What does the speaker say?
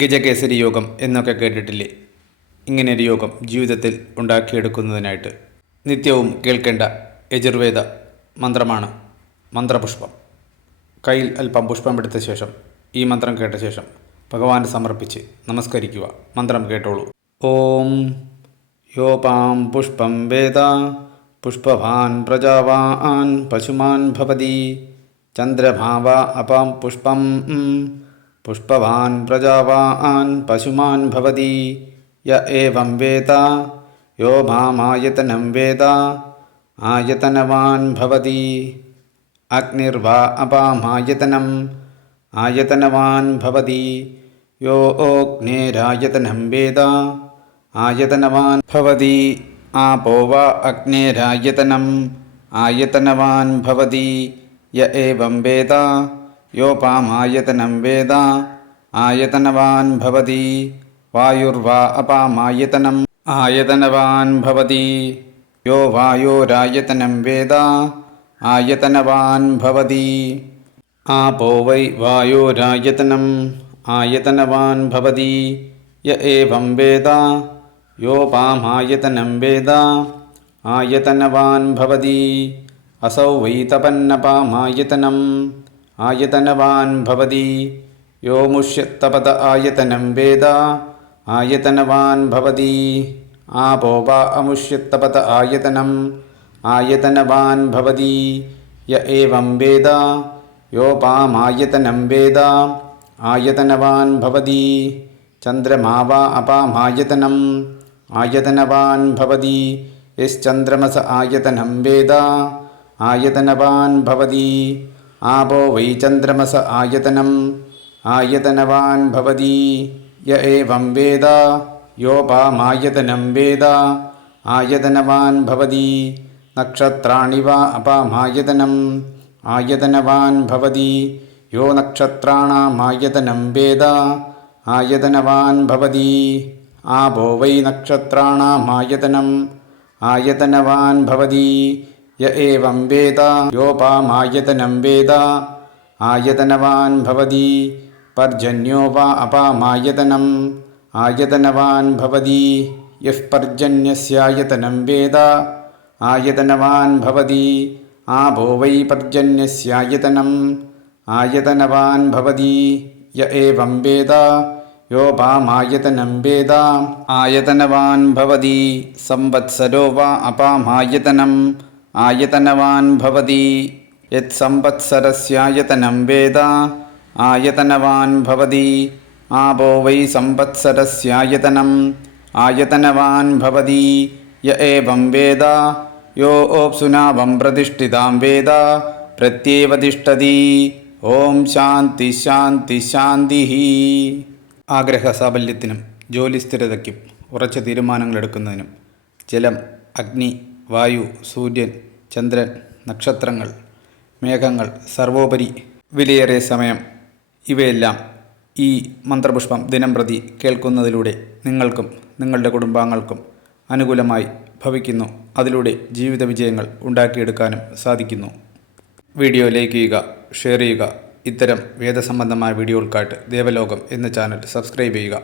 ഗജകേസരി യോഗം എന്നൊക്കെ കേട്ടിട്ടില്ലേ? ഇങ്ങനെയൊരു യോഗം ജീവിതത്തിൽ ഉണ്ടാക്കിയെടുക്കുന്നതിനായിട്ട് നിത്യവും കേൾക്കേണ്ട യജുർവേദ മന്ത്രമാണ് മന്ത്രപുഷ്പം. കയ്യിൽ അല്പം പുഷ്പം എടുത്ത ശേഷം ഈ മന്ത്രം കേട്ട ശേഷം ഭഗവാന് സമർപ്പിച്ച് നമസ്കരിക്കുക. മന്ത്രം കേട്ടോളൂ. ഓം യോപാം പുഷ്പം വേദ പുഷ്പവാൻ പ്രജാവാൻ പശുമാൻ ഭവതി ചന്ദ്രഭാവ അപാം പുഷ്പം പുഷ്പവാൻ പ്രജാവാൻ പശുമാൻ ഭവതി യ ഏവം വേദ യോ മാമായതനം വേദ ആയതനവാൻ ഭവതി അഗ്നിർവാ അപാമായതനം ആയതനവാൻ ഭവതി യോ അഗ്നേരായതനം വേദ ആയതനവാൻ ഭവതി ആപോ വാ അഗ്നേരായതനം ആയതനവാൻ ഭവതി യ ഏവം വേദ യോപാമായതനം വേദ ആയതനവാൻ ഭവതി വായുർവാ അപാമായതനം ആയതനവാൻ ഭവതി യോ വായോരായതനം വേദ ആയതനവാൻ ഭവതി ആപോ വൈ വായോരായതനം ആയതനവാൻ ഭവതി യ ഏവം വേദ യോപാമായതനം വേദ ആയതനവാൻ ഭവതി അസൗ വൈ തപന്നപാമായതനം ആയതനവാൻ ഭവതി യോ മുഷ്യത്തപത ആയതനം വേദ ആയതനവാൻ ഭവതി ആപോ വാ അമുഷ്യത്തപത ആയതനം ആയതനവാൻ ഭവതി യ ഏവം വേദ യോപാമായതനം വേദ ആയതനവാൻ ഭവതി ചന്ദ്രമാ വാ അപാമായതനം ആയതനവാൻ ഭവതി യശ്ചന്ദ്രമസ ആയതനം വേദ ആയതനവാൻ ഭവതി ആപോ വൈ ചന്ദ്രമസ ആയതനം ആയതനവാൻ ഭവതി യ ഏവം വേദ യോപാമായതനം വേദ ആയതനവാൻ ഭവതി നക്ഷത്രാണി വാ അപാമായതനം ആയതനവാൻ ഭവതി യോ നക്ഷത്രാണാമായതനം വേദ ആയതനവാൻ ഭവതി ആപോ വൈ നക്ഷത്രാണാമായതനം ആയതനവാൻ ഭവതി യ ഏവം വേദ യോപാമായതനം വേദ ആയതനവാൻ ഭവതി പർജന്യോ വാ അപാമായതനം ആയതനവാൻ ഭവതി യഃ പർജന്യസ്യായതനം വേദ ആയതനവാൻ ഭവതി ആപോ വൈ പർജന്യസ്യായതനം ആയതനവാൻ ഭവതി യ ഏവം വേദ യോപാമായതനം വേദ ആയതനവാൻ ഭവതി സംവത്സരോ വാ അപാമായതനം ആയതനവാൻ ഭവതി യത് സംവത്സരസ്യായതനം വേദ ആയതനവാൻ ഭവതി ആപോ വൈ സംവത്സരസ്യായതനം ആയതനവാൻ ഭവതി യ ഏവം വേദ യോ ഓപ്സുനാവം പ്രതിഷ്ഠിതാം വേദ പ്രത്യേവ തിഷ്ഠതി. ഓം ശാന്തി ശാന്തി ശാന്തി. ആഗ്രഹ സാഫല്യത്തിനും ജോലി സ്ഥിരതയ്ക്കും ഉറച്ച തീരുമാനങ്ങളെടുക്കുന്നതിനും ജലം, അഗ്നി, വായു, സൂര്യൻ, ചന്ദ്രൻ, നക്ഷത്രങ്ങൾ, മേഘങ്ങൾ, സർവോപരി വിലയേറിയ സമയം, ഇവയെല്ലാം ഈ മന്ത്രപുഷ്പം ദിനംപ്രതി കേൾക്കുന്നതിലൂടെ നിങ്ങൾക്കും നിങ്ങളുടെ കുടുംബാംഗങ്ങൾക്കും അനുകൂലമായി ഭവിക്കുന്നു. അതിലൂടെ ജീവിത വിജയങ്ങൾ ഉണ്ടാക്കിയെടുക്കാനും സാധിക്കുന്നു. വീഡിയോ ലൈക്ക് ചെയ്യുക, ഷെയർ ചെയ്യുക. ഇത്തരം വേദസംബന്ധമായ വീഡിയോകൾക്കായിട്ട് ദേവലോകം എന്ന ചാനൽ സബ്സ്ക്രൈബ് ചെയ്യുക.